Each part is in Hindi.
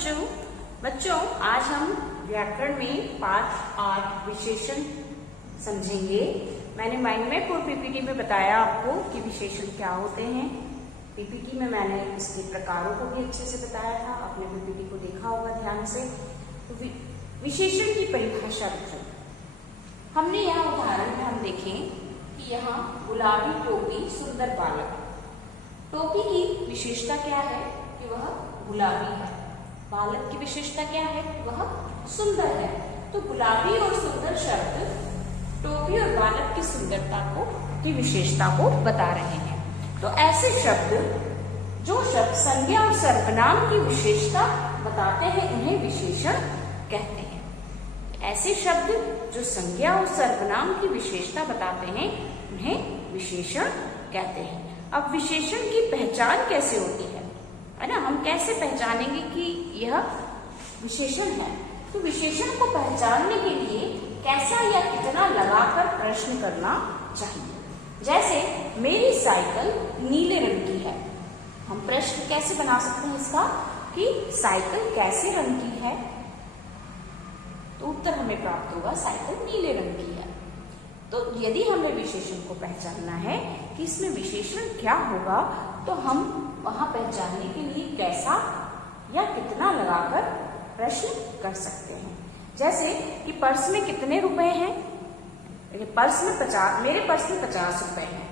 बच्चों आज हम व्याकरण में पाठ 8 विशेषण समझेंगे। मैंने माइंड मैप और पीपीटी में बताया आपको कि विशेषण क्या होते हैं। पीपीटी में मैंने इसके प्रकारों को भी अच्छे से बताया था, आपने पीपीटी को देखा होगा ध्यान से। तो विशेषण की परिभाषा बच्चों, हमने यहाँ उदाहरण में हम देखें कि यहाँ गुलाबी टोपी सुंदर बालक। टोपी की विशेषता क्या है कि वह गुलाबी है। बालक की विशेषता क्या है, वह सुंदर है। तो गुलाबी और सुंदर शब्द टोपी और बालक की सुंदरता को की विशेषता को बता रहे हैं। तो ऐसे शब्द जो शब्द संज्ञा और सर्वनाम की विशेषता बताते हैं उन्हें विशेषण कहते हैं। ऐसे शब्द जो संज्ञा और सर्वनाम की विशेषता बताते हैं उन्हें विशेषण कहते हैं। अब विशेषण की पहचान कैसे होती है ना, हम कैसे पहचानेंगे कि यह विशेषण है। तो विशेषण को पहचानने के लिए कैसा या कितना लगाकर प्रश्न करना चाहिए। जैसे मेरी साइकिल नीले रंग की है, हम प्रश्न कैसे बना सकते हैं इसका कि साइकिल कैसे रंग की है, तो उत्तर हमें प्राप्त होगा साइकिल नीले रंग की है। तो यदि हमें विशेषण को पहचानना है कि इसमें विशेषण क्या होगा, तो हम वहां पहचानने के लिए कैसा या कितना लगाकर प्रश्न कर सकते हैं। जैसे कि पर्स में कितने रुपए हैं, पर्स में 50, मेरे पर्स में 50 रुपए हैं,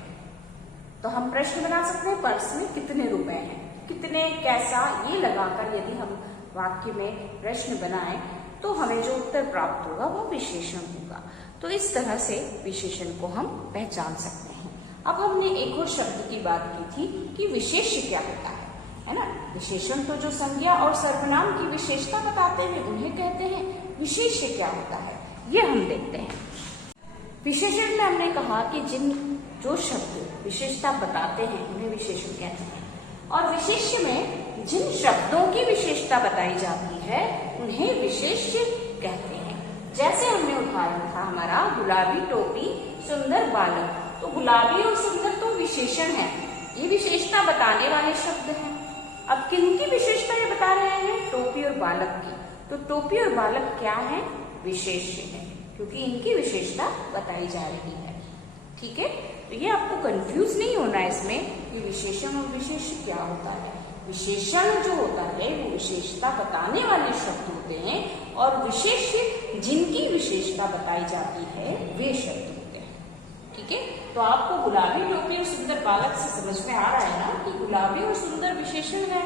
तो हम प्रश्न बना सकते हैं पर्स में कितने रुपए हैं। कितने, कैसा, ये लगाकर यदि हम वाक्य में प्रश्न बनाएं तो हमें जो उत्तर प्राप्त होगा वो विशेषण होगा। तो इस तरह से विशेषण को हम पहचान सकते हैं। अब हमने एक और शब्द की बात की थी कि विशेष्य क्या होता है ना। विशेषण तो जो संज्ञा और सर्वनाम की विशेषता बताते हैं उन्हें कहते हैं। विशेष्य क्या होता है ये हम देखते हैं। विशेषण में हमने कहा कि जो शब्द विशेषता बताते हैं उन्हें विशेषण कहते हैं, और विशेष्य में जिन शब्दों की विशेषता बताई जाती है उन्हें विशेष्य कहते हैं। जैसे हमने उदाहरण था हमारा गुलाबी टोपी सुंदर बालक, तो गुलाबी और सुंदर तो विशेषण है, ये विशेषता बताने वाले शब्द हैं। अब किनकी विशेषता ये बता रहे हैं, टोपी और बालक की। तो टोपी और बालक क्या है, विशेष्य है, क्योंकि इनकी विशेषता बताई जा रही है। ठीक है, तो ये आपको कंफ्यूज नहीं होना है इसमें कि विशेषण और विशेष्य क्या होता है। विशेषण जो होता है वो विशेषता बताने वाले शब्द होते हैं, और विशेष्य जिनकी विशेषता बताई जाती है वे शब्द होते हैं। ठीक है, तो आपको गुलाबी टोपी और सुंदर बालक से समझ में आ रहा है ना कि गुलाबी और सुंदर विशेषण है,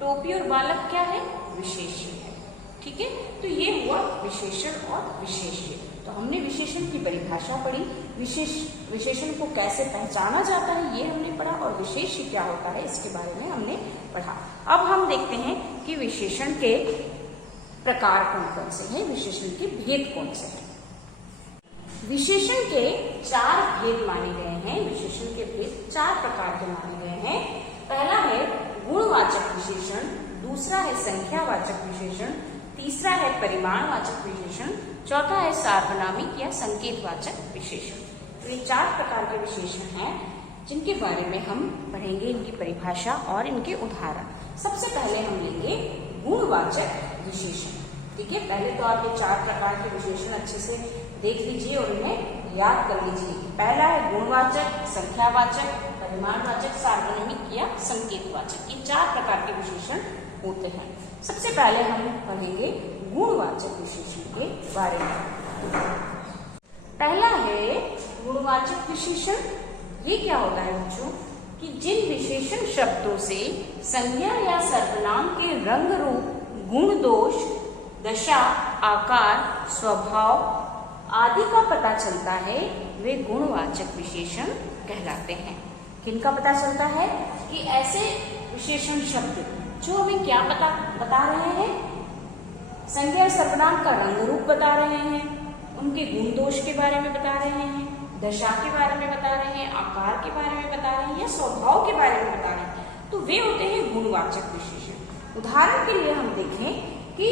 टोपी और बालक क्या है, विशेष्य है। ठीक है, तो ये हुआ विशेषण और विशेष्य। तो हमने विशेषण की परिभाषा पढ़ी, विशेषण को कैसे पहचाना जाता है ये हमने पढ़ा, और विशेष्य क्या होता है इसके बारे में हमने पढ़ा। अब हम देखते हैं कि विशेषण के प्रकार कौन कौन से हैं, विशेषण के भेद कौन से हैं। विशेषण के 4 भेद माने गए हैं। विशेषण के भेद 4 प्रकार के माने गए हैं। पहला है गुणवाचक विशेषण, दूसरा है संख्यावाचक विशेषण, तीसरा है परिमाणवाचक विशेषण, चौथा है सार्वनामिक या संकेतवाचक विशेषण। तो ये 4 प्रकार के विशेषण हैं जिनके बारे में हम पढ़ेंगे, इनकी परिभाषा और इनके उदाहरण। सबसे पहले हम लेंगे गुणवाचक विशेषण। ठीक है, पहले तो आप ये 4 प्रकार के विशेषण अच्छे से देख लीजिए और इन्हें याद कर लीजिए। पहला है गुणवाचक, संख्यावाचक, परिमाणवाचक, सार्वनामिक या संकेतवाचक। ये 4 प्रकार के विशेषण होते हैं। सबसे पहले हम पढ़ेंगे गुणवाचक विशेषण के बारे में। पहला है गुणवाचक विशेषण। ये क्या होता है बच्चों कि जिन विशेषण शब्दों से संज्ञा या सर्वनाम के रंग रूप, गुण दोष, दशा, आकार, स्वभाव आदि का पता चलता है वे गुणवाचक विशेषण कहलाते हैं। किनका पता चलता है कि ऐसे विशेषण शब्द जो हमें क्या बता रहे हैं, संज्ञा सर्वनाम का रंग रूप बता रहे हैं, उनके गुण दोष के बारे में बता रहे हैं, दशा के बारे में बता रहे हैं, आकार के बारे में बता रहे हैं या स्वभाव के बारे में बता रहे हैं, तो वे होते हैं गुणवाचक विशेषण। उदाहरण के लिए हम देखें कि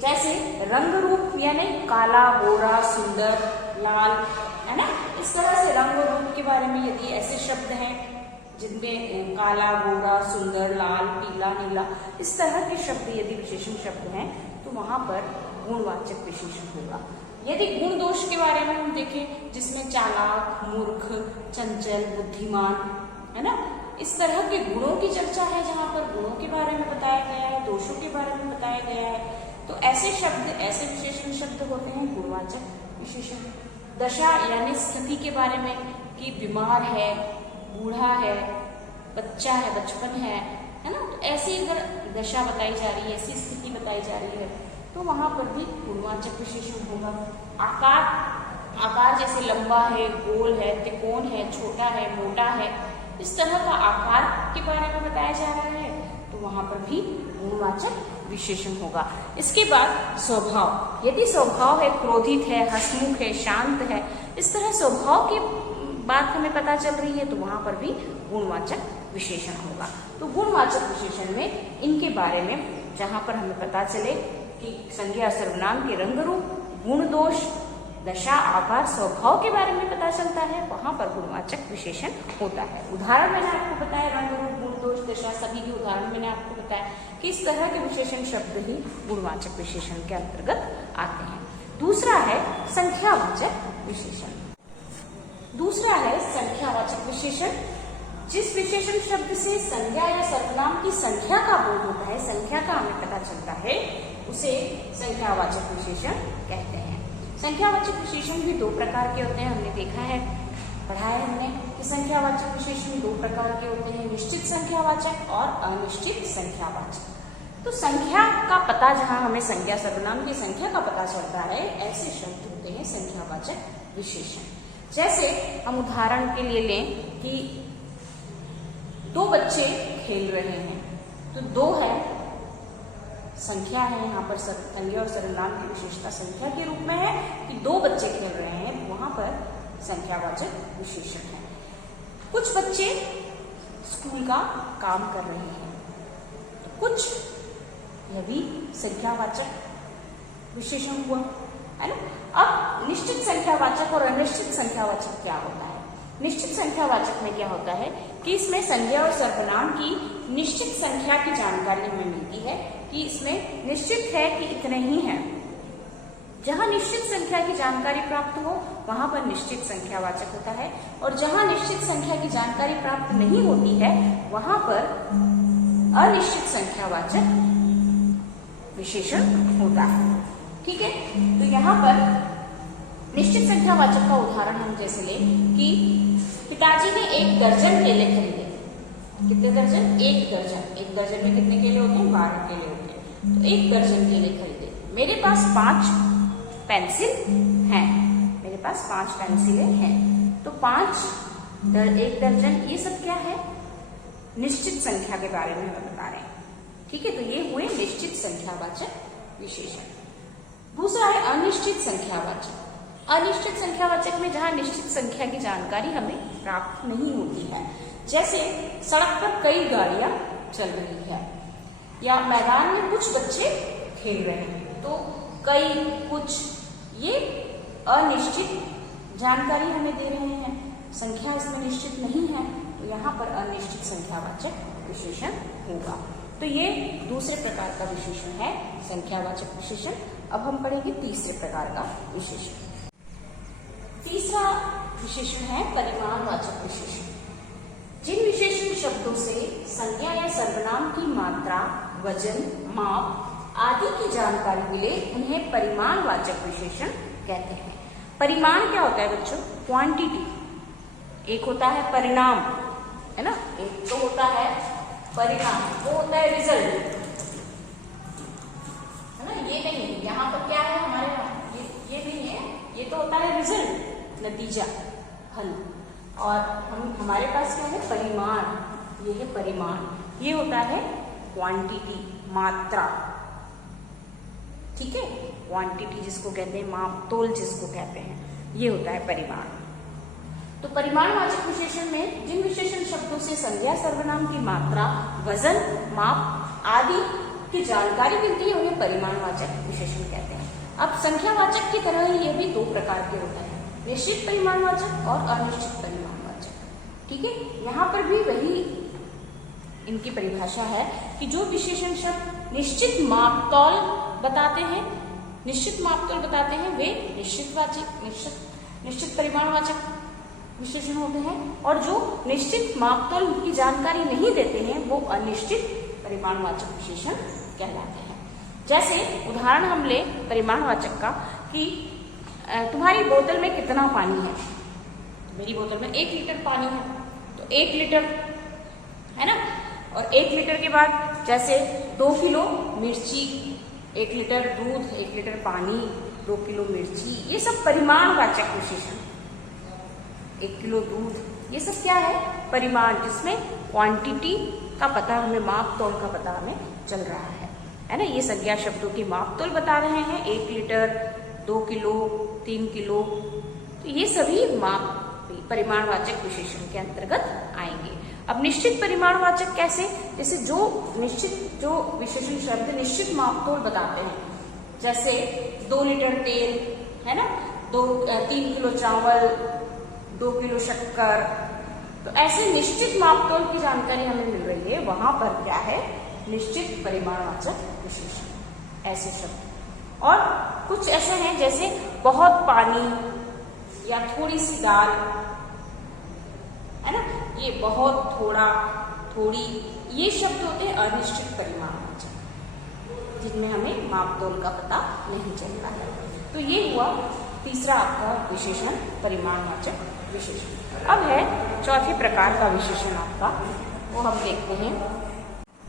जैसे रंग रूप यानी काला, गोरा, सुंदर, लाल, है ना, इस तरह से रंग और रूप के बारे में यदि ऐसे शब्द हैं जिनमें काला, गोरा, सुंदर, लाल, पीला, नीला, इस तरह के शब्द यदि विशेषण शब्द हैं तो वहां पर गुणवाचक विशेषण होगा। यदि गुण दोष के बारे में हम देखें, जिसमें चालाक, मूर्ख, चंचल, बुद्धिमान, है ना, इस तरह के गुणों की चर्चा है, जहां पर गुणों के बारे में बताया गया है, दोषों के बारे में बताया गया है, तो ऐसे शब्द, ऐसे विशेषण शब्द होते हैं गुणवाचक विशेषण। दशा यानी स्थिति के बारे में कि बीमार है, बूढ़ा है, बच्चा है, बचपन है ना, तो ऐसी अगर दशा बताई जा रही है, ऐसी स्थिति बताई जा रही है, तो वहां पर भी गुणवाचक विशेषण होगा। आकार, आकार जैसे लंबा है, गोल है, त्रिकोण है, छोटा है, मोटा है, इस तरह का आकार के बारे में बताया जा रहा है, तो वहां पर भी गुणवाचक विशेषण होगा। इसके बाद स्वभाव, यदि स्वभाव है, क्रोधित है, हंसमुख है, शांत है, इस तरह स्वभाव की बात हमें पता चल रही है, तो वहां पर भी गुणवाचक विशेषण होगा। तो गुणवाचक विशेषण में इनके बारे में जहां पर हमें पता चले कि संज्ञा सर्वनाम के रंग रूप, गुण दोष, दशा, आकार, स्वभाव के बारे में पता चलता है, वहां पर गुणवाचक विशेषण होता है। उदाहरण मैंने आपको बताया, रंग रूप, गुण दोष, दशा, सभी के उदाहरण मैंने आपको बताया कि इस तरह के विशेषण शब्द ही गुणवाचक विशेषण के अंतर्गत आते हैं। दूसरा है संख्यावाचक विशेषण। दूसरा है संख्यावाचक विशेषण। जिस विशेषण शब्द से संज्ञा या सर्वनाम की संख्या का बोध होता है, संख्या का हमें पता चलता है, उसे संख्यावाचक विशेषण कहते हैं। संख्यावाचक विशेषण भी दो प्रकार के होते हैं, हमने देखा है, पढ़ा है हमने कि संख्यावाचक विशेषण दो प्रकार के होते हैं, निश्चित संख्यावाचक और अनिश्चित संख्यावाचक। तो संख्या का पता, जहां हमें संज्ञा सर्वनाम की संख्या का पता चलता है, ऐसे शब्द होते हैं संख्यावाचक विशेषण। जैसे हम उदाहरण के लिए लें कि दो बच्चे खेल रहे हैं, तो दो है संख्या है, यहाँ पर संज्ञा और सर्वनाम की विशेषता संख्या के रूप में है कि दो बच्चे खेल रहे हैं, वहां पर संख्यावाचक विशेषण है। कुछ बच्चे स्कूल का काम कर रहे हैं, तो कुछ, यह भी संख्यावाचक विशेषण हुआ, है ना। अब निश्चित संख्यावाचक और अनिश्चित संख्यावाचक क्या होता है? निश्चित संख्यावाचक में क्या होता है कि इसमें संज्ञा और सर्वनाम की निश्चित संख्या की जानकारी हमें मिलती है कि इसमें निश्चित है कि इतने ही हैं। जहां निश्चित संख्या की जानकारी प्राप्त हो, वहां पर निश्चित संख्यावाचक होता है, और जहां निश्चित संख्या की जानकारी प्राप्त नहीं होती है, वहां पर अनिश्चित संख्यावाचक विशेषण होता है। ठीक है, तो यहाँ पर निश्चित संख्यावाचक का उदाहरण हम जैसे लें कि पिताजी ने 1 दर्जन केले खरीदे। कितने दर्जन? 1 दर्जन। 1 दर्जन में कितने केले होते हैं? 12 केले होते हैं। तो 1 दर्जन केले खरीदे। मेरे पास 5 पेंसिल हैं। मेरे पास 5 पेंसिलें हैं। तो 1 दर्जन, ये सब क्या है? निश्चित संख्या के बारे में हम बता रहे हैं। ठीक है, तो ये हुए निश्चित संख्यावाचक विशेषण। दूसरा है अनिश्चित संख्यावाचक। अनिश्चित संख्यावाचक में जहां निश्चित संख्या की जानकारी हमें प्राप्त नहीं होती है, जैसे सड़क पर कई गाड़ियां चल रही है, या मैदान में कुछ बच्चे खेल रहे हैं, तो कई, कुछ, ये अनिश्चित जानकारी हमें दे रहे हैं, संख्या इसमें निश्चित नहीं है, तो यहाँ पर अनिश्चित संख्यावाचक विशेषण होगा। तो ये दूसरे प्रकार का विशेषण है संख्यावाचक विशेषण। अब हम पढ़ेंगे तीसरे प्रकार का विशेषण। तीसरा विशेषण है परिमाणवाचक विशेषण। जिन विशेषण शब्दों से संज्ञा या सर्वनाम की मात्रा, वजन, माप आदि की जानकारी मिले, उन्हें परिमाणवाचक विशेषण कहते हैं। परिमाण क्या होता है बच्चों? क्वांटिटी। एक होता है परिणाम, है ना, एक तो होता है परिणाम, वो होता है रिजल्ट, है ना। ये नहीं, यहाँ पर क्या है हमारे पास, ये नहीं है, ये तो होता है रिजल्ट, नतीजा, हल। और हमारे पास क्या है? परिमाण। ये है परिमाण, ये होता है क्वांटिटी, मात्रा। ठीक है, क्वांटिटी जिसको कहते हैं, माप तोल जिसको कहते हैं, ये होता है परिमाण। तो परिमाणवाचक विशेषण में जिन विशेषण शब्दों से संज्ञा सर्वनाम की मात्रा, वजन, माप आदि की जानकारी मिलती है, उन्हें परिमाणवाचक विशेषण कहते हैं। अब संख्यावाचक की तरह ही ये भी दो प्रकार के होते हैं, निश्चित परिमाणवाचक और अनिश्चित परिमाणवाचक। ठीक है, यहाँ पर भी वही इनकी परिभाषा है कि जो विशेषण शब्द निश्चित मापतौल बताते हैं, निश्चित मापतौल बताते हैं, वे निश्चित परिमाणवाचक विशेषण होते हैं, और जो निश्चित मापतौल की जानकारी नहीं देते हैं वो अनिश्चित परिमाणवाचक विशेषण कहलाते हैं। जैसे उदाहरण हम ले परिमाणवाचक का कि तुम्हारी बोतल में कितना पानी है, मेरी बोतल में 1 लीटर पानी है, तो 1 लीटर है ना, और 1 लीटर के बाद जैसे 2 किलो मिर्ची, 1 लीटर दूध, 1 लीटर पानी, 2 किलो मिर्ची, ये सब परिमाणवाचक विशेषण। 1 किलो दूध, ये सब क्या है, परिमाण, जिसमें क्वांटिटी का पता हमें, माप तोल का पता हमें चल रहा है ना। ये संज्ञा शब्दों की माप तोल बता रहे हैं, 1 लीटर, 2 किलो, 3 किलो, तो ये सभी माप परिमाणवाचक विशेषण के अंतर्गत आएंगे। अब निश्चित परिमाणवाचक कैसे, जैसे जो विशेषण शब्द निश्चित माप तोल बताते हैं, जैसे 2 लीटर तेल है ना, 3 किलो चावल, 2 किलो शक्कर, तो ऐसे निश्चित मापतोल की जानकारी हमें मिल रही है, वहां पर क्या है, निश्चित परिमाणवाचक विशेषण ऐसे शब्द। और कुछ ऐसे हैं जैसे बहुत पानी या थोड़ी सी दाल है ना, ये बहुत, थोड़ा, थोड़ी, ये शब्द होते हैं अनिश्चित परिमाणवाचक, जिनमें हमें मापतोल का पता नहीं चलता है। तो ये हुआ तीसरा आपका विशेषण परिमाणवाचक विशेषण। अब है चौथे प्रकार का विशेषण आपका, वो हम देखते हैं।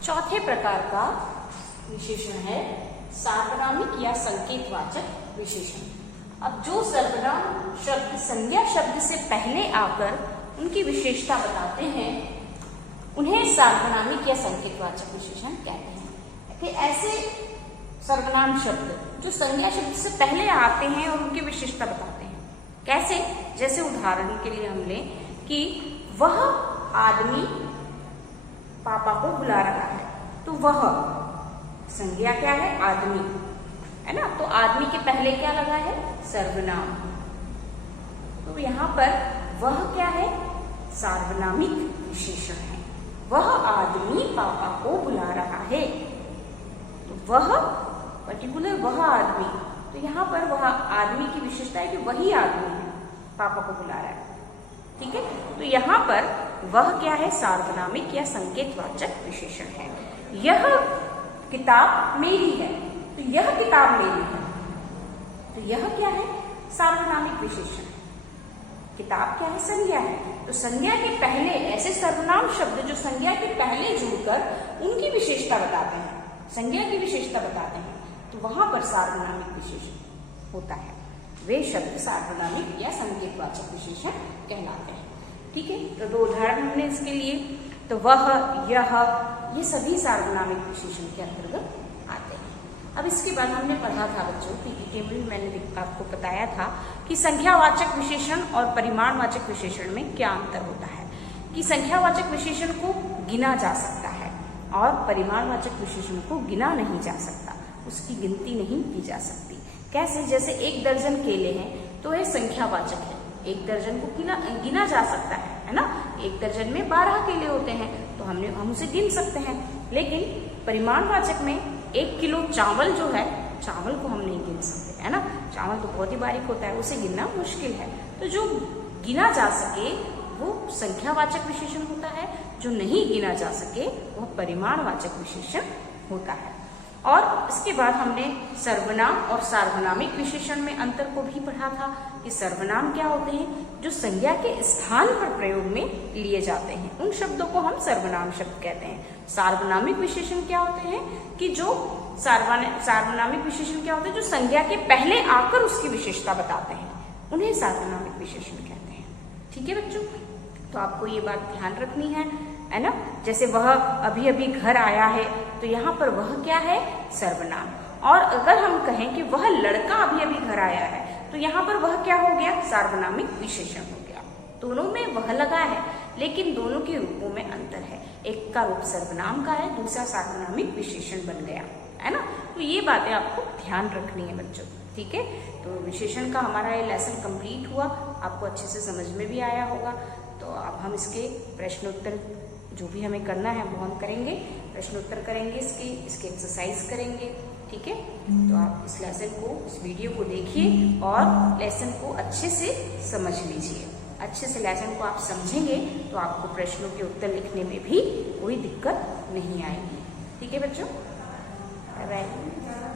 चौथे प्रकार का विशेषण है सार्वनामिक या संकेतवाचक विशेषण। अब जो सर्वनाम शब्द संज्ञा शब्द से पहले आकर उनकी विशेषता बताते हैं, उन्हें सार्वनामिक या संकेतवाचक विशेषण कहते हैं। कि ऐसे सर्वनाम शब्द जो संज्ञा शब्द से पहले आते हैं और उनकी विशेषता बताते हैं, कैसे, जैसे उदाहरण के लिए हम लें कि वह आदमी पापा को बुला रहा है, तो वह संज्ञा क्या है, आदमी है ना, तो आदमी के पहले क्या लगा है, सर्वनाम, तो यहाँ पर वह क्या है, सार्वनामिक विशेषण है। वह आदमी पापा को बुला रहा है, तो वह पर्टिकुलर वह आदमी, तो यहाँ पर वह आदमी की विशेषता है कि वही आदमी है, पापा को बुला रहा है, ठीक है। तो यहाँ पर वह क्या है, सार्वनामिक या संकेतवाचक विशेषण है। यह किताब मेरी है, तो यह किताब मेरी है, तो यह क्या है, सार्वनामिक विशेषण। किताब क्या है, संज्ञा है, तो संज्ञा के पहले ऐसे सर्वनाम शब्द जो संज्ञा के पहले जुड़कर उनकी विशेषता बताते हैं, संज्ञा की विशेषता बताते हैं, तो वहां पर सार्वनामिक विशेषण होता है। वे शब्द सार्वनामिक या संकेतवाचक विशेषण कहलाते हैं, ठीक है। तो 2 उदाहरण हमने इसके लिए, तो वह, यह, ये सभी सार्वनामिक विशेषण के अंतर्गत आते हैं। अब इसके बाद हमने पढ़ा था बच्चों, पीपीटी में मैंने आपको बताया था कि संख्यावाचक विशेषण और परिमाणवाचक विशेषण में क्या अंतर होता है, कि संख्यावाचक विशेषण को गिना जा सकता है और परिमाणवाचक विशेषण को गिना नहीं जा सकता, उसकी गिनती नहीं की जा सकती। कैसे, जैसे 1 दर्जन केले हैं तो ये संख्यावाचक है, 1 दर्जन को गिना जा सकता है ना। 1 दर्जन में 12 केले होते हैं तो हम उसे गिन सकते हैं, लेकिन परिमाणवाचक में 1 किलो चावल जो है, चावल को हम नहीं गिन सकते, है ना, चावल तो बहुत ही बारीक होता है, उसे गिनना मुश्किल है। तो जो गिना जा सके वो संख्यावाचक विशेषण होता है, जो नहीं गिना जा सके वह परिमाणवाचक विशेषण होता है। और इसके बाद हमने सर्वनाम और सार्वनामिक विशेषण में अंतर को भी पढ़ा था कि सर्वनाम क्या होते हैं, जो संज्ञा के स्थान पर प्रयोग में लिए जाते हैं, उन शब्दों को हम सर्वनाम शब्द कहते हैं। सार्वनामिक विशेषण क्या होते हैं, कि जो सार्वनामिक विशेषण क्या होते हैं, जो संज्ञा के पहले आकर उसकी विशेषता बताते हैं, उन्हें सार्वनामिक विशेषण कहते हैं, ठीक है बच्चों। तो आपको ये बात ध्यान रखनी है ना। जैसे वह अभी अभी घर आया है, तो यहाँ पर वह क्या है, सर्वनाम। और अगर हम कहें कि वह लड़का अभी अभी घर आया है, तो यहाँ पर वह क्या हो गया, सार्वनामिक विशेषण हो गया। दोनों में वह लगा है, लेकिन दोनों के रूपों में अंतर है, एक का रूप सर्वनाम का है, दूसरा सार्वनामिक विशेषण बन गया, है ना। तो ये बातें आपको ध्यान रखनी है बच्चों, ठीक है। तो विशेषण का हमारा ये लेसन कंप्लीट हुआ, आपको अच्छे से समझ में भी आया होगा। तो तो अब हम इसके प्रश्नोत्तर जो भी हमें करना है वो हम करेंगे, प्रश्नोत्तर करेंगे, इसके एक्सरसाइज करेंगे। ठीक है, तो आप इस लेसन को, इस वीडियो को देखिए और लेसन को अच्छे से समझ लीजिए। अच्छे से लेसन को आप समझेंगे तो आपको प्रश्नों के उत्तर लिखने में भी कोई दिक्कत नहीं आएगी। ठीक है बच्चों, बाय बाय।